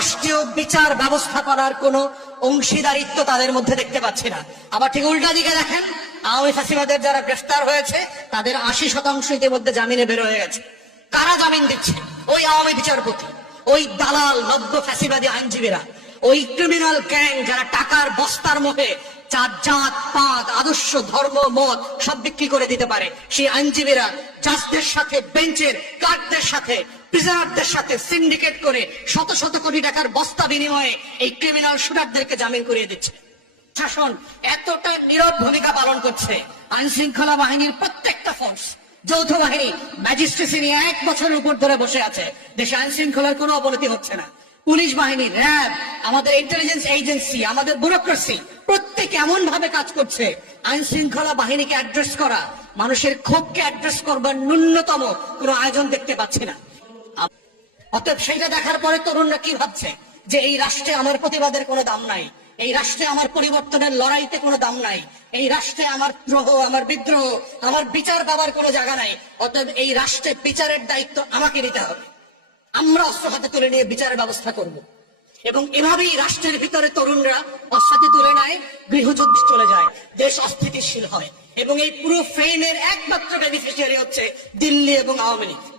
রাষ্ট্রীয় বিচার ব্যবস্থা করার কোন অংশীদারিত্ব তাদের মধ্যে দেখতে পাচ্ছি না। আবার ঠিক উল্টা দিকে দেখেন, আওয়ামী ফাঁসিবাদের যারা গ্রেফতার হয়েছে, তাদের আশি শতাংশ ইতিমধ্যে জামিনে বের হয়ে গেছে। কারা জামিন দিচ্ছে? ওই আওয়ামী বিচারপতি, ওই দালাল, নব্য ফ্যাসিবাদী আইনজীবীরা, ওই ক্রিমিনাল গ্যাং যারা টাকার বস্তার মুখে চার জাত পাত আদর্শ, ধর্ম, মত সব বিক্রি করে দিতে পারে। সেই আইনজীবীরা জাজদের সাথে, বেঞ্চের কার্ডদের সাথে প্রিজনারদের সাথে সিন্ডিকেট করে শত শত কোটি টাকার বস্তা বিনিময়ে এই ক্রিমিনাল শুটারদেরকে জামিন করিয়ে দিচ্ছে। শাসন এতটা নীরব ভূমিকা পালন করছে। আইন শৃঙ্খলা বাহিনীর প্রত্যেকটা ফোর্স যৌথ বাহিনী ম্যাজিস্ট্রেসি নিয়ে এক বছরের উপর ধরে বসে আছে। দেশে আইন শৃঙ্খলার কোনো অবনতি হচ্ছে না। পুলিশ বাহিনী, র্যাব, আমাদের ইন্টেলিজেন্স এজেন্সি আমাদের ব্যুরোক্রেসি প্রত্যেক এমন ভাবে কাজ করছে। আইন শৃঙ্খলা বাহিনীকে অ্যাড্রেস করা, মানুষের ক্ষোভকে অ্যাড্রেস করবার ন্যূনতম কোনো আয়োজন দেখতে পাচ্ছি না। অতএব সেইটা দেখার পরে তরুণরা কি ভাবছে? যে এই রাষ্ট্রে আমার প্রতিবাদের কোনো দাম নাই। এই রাষ্ট্রে আমার পরিবর্তনের লড়াইতে কোনো দাম নাই। এই রাষ্ট্রে আমার দ্রোহ, আমার বিদ্রোহ, আমার বিচার পাবার কোনো জায়গা নাই। অতএব এই রাষ্ট্রে বিচারের দায়িত্ব আমাকে নিতে হবে। আমরা অস্ত্র হাতে তুলে নিয়ে বিচারের ব্যবস্থা করব। এবং এভাবেই রাষ্ট্রের ভিতরে তরুণরা অস্ত্র তুলে নেয়, গৃহযুদ্ধ চলে যায়, দেশ অস্থিতিশীল হয়। এবং এই পুরো ফ্রেমের একমাত্র বেনিফিশিয়ারি হচ্ছে দিল্লি এবং আওয়ামী লীগ।